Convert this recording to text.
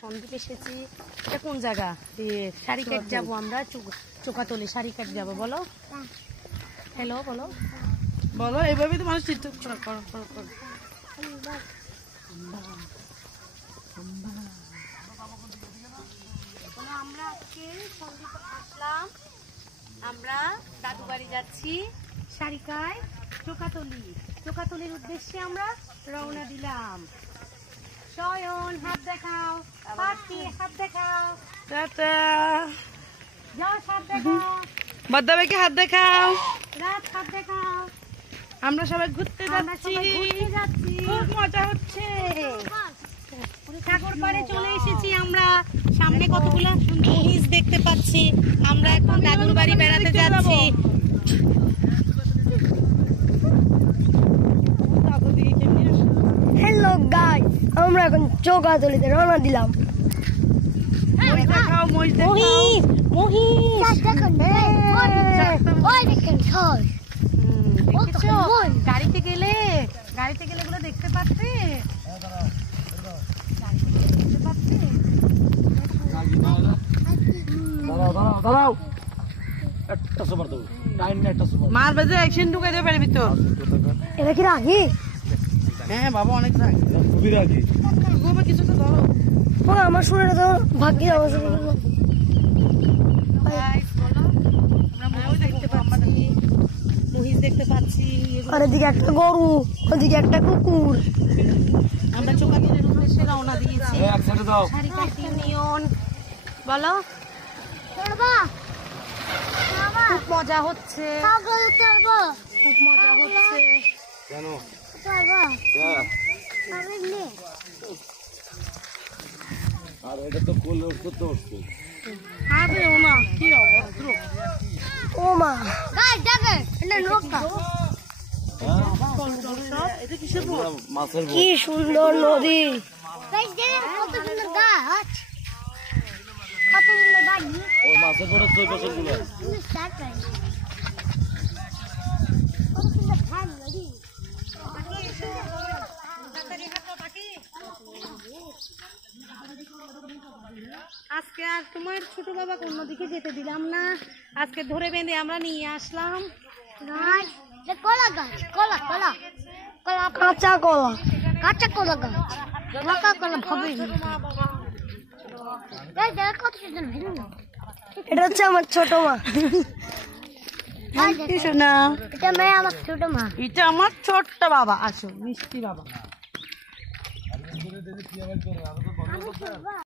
সন্দ্বীপ এসেছি। এটা কোন জায়গা? সারিকাট যাবো আমরা, চোকাতলি সারিকাট যাবো। বলো হ্যালো, বলো বলো। এইভাবে তো মানুষ চিত্র করো। আমরা আজকে সন্দ্বীপ আসলাম, আমরা দাদু বাড়ি যাচ্ছি সারিকায় চোকাতলির উদ্দেশ্যে আমরা রওনা দিলাম। শয়ন হাত দেখাও, পাখি হাত দেখাও, টাটা। যাও হাত দেখাও, বাদ্দাবাইকে হাত দেখাও। রাত হাত দেখাও। আমরা সবাই ঘুরতে আমরা সবাই ঘুরতে যাচ্ছি, খুব মজা হচ্ছে। সাগর পাড়ে চলে এসেছি আমরা। সামনে কতগুলো মহিষ দেখতে পাচ্ছি। আমরা এখন দাদুর বাড়ি বেড়াতে যাচ্ছি। হ্যালো গাইস, আমরা এখন চৌকাতলিতে রওনা দিলাম। মহিষ দেখাও, মহিষ দেখাও। দেখেছো? গাড়িতে গেলে এগুলো দেখতে পাচ্ছে। দাঁড়াও একটা সুপার দেবো, একটা সুপার। মার বেজে অ্যাকশন ঢুকাই দেবে বাড়ির ভিতর। এটা কি রাখি? হ্যাঁ বাবা, অনেক রাখি। খুবই রাখি। কিছু তো ধরো। আমার শুনে তো ভাগ্যি অবস্থা। মহিষ দেখতে পাচ্ছি। আর এদিকে একটা গরু, ওদিকে একটা কুকুর। আমরা চোকাতলির উদ্দেশ্যে রওনা দিয়েছি। এক সাইডে দাও। সারিকাট ইউনিয়ন। বলো। খুব মজা হচ্ছে, খুব মজা হচ্ছে। কেন? আর এটা তো কোল করতে হচ্ছে। আরে ও মা, কি অবস্থা। ও মা, এটা কিসের বল? মাছের কি সুন্দর নদী। ওই মাছের বড় ছয় বছর গুলো। আজকে আর তোমার ছোট বাবাকে অন্যদিকে যেতে দিলাম না। আজকে ধরে বেঁধে আমরা নিয়ে আসলাম কলা গাছ, কলা কাঁচা কলা গাছ, পাকা কলা ভাবে। এটা হচ্ছে আমার ছোট মা। না, এটা মেয়ে আমার ছোট মা। এটা আমার ছোট্ট বাবা। আসো মিষ্টি বাবা।